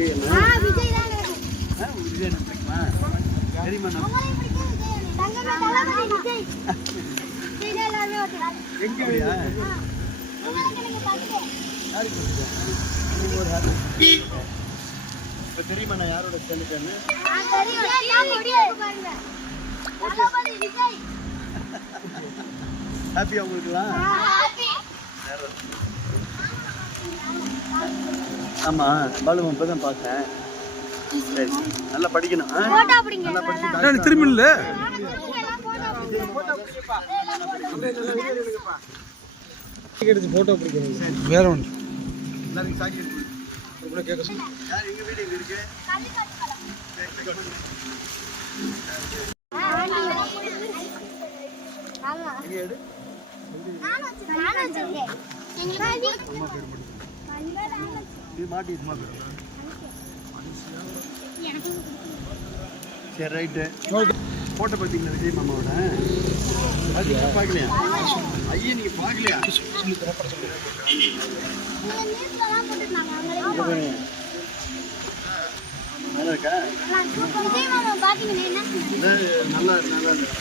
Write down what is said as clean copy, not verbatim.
விஜய் என்ன விஜய் பிடிக்குமா? தெரியுமா? எங்கயா இப்ப தெரியுமா நான் யாரோட சேர்ந்துட்டேன்னு? ஹாப்பியா உங்களுக்குலாம்? ஆமா பாலு இப்பதான் பார்த்தேன். சரி நல்லா படிக்கணும். நல்லா படிச்சு திரும்பி இல்ல போட்டோ பிடிக்கணும். வேற ஒன்று எல்லாரும் சாக்கி கூட கேட்க சொல்லு. யார் எங்க வீடு எங்க இருக்கு? எங்க எடு? இது மாட்டி அம்மா பேர். சரி ரைட்டு. போட்டோ பார்த்தீங்களா விஜய் மாமாவோட? அது பார்க்கலையா? ஐயா நீங்க பார்க்கலையா? நல்லா இருக்கா? நல்லா நல்லா இருக்கு.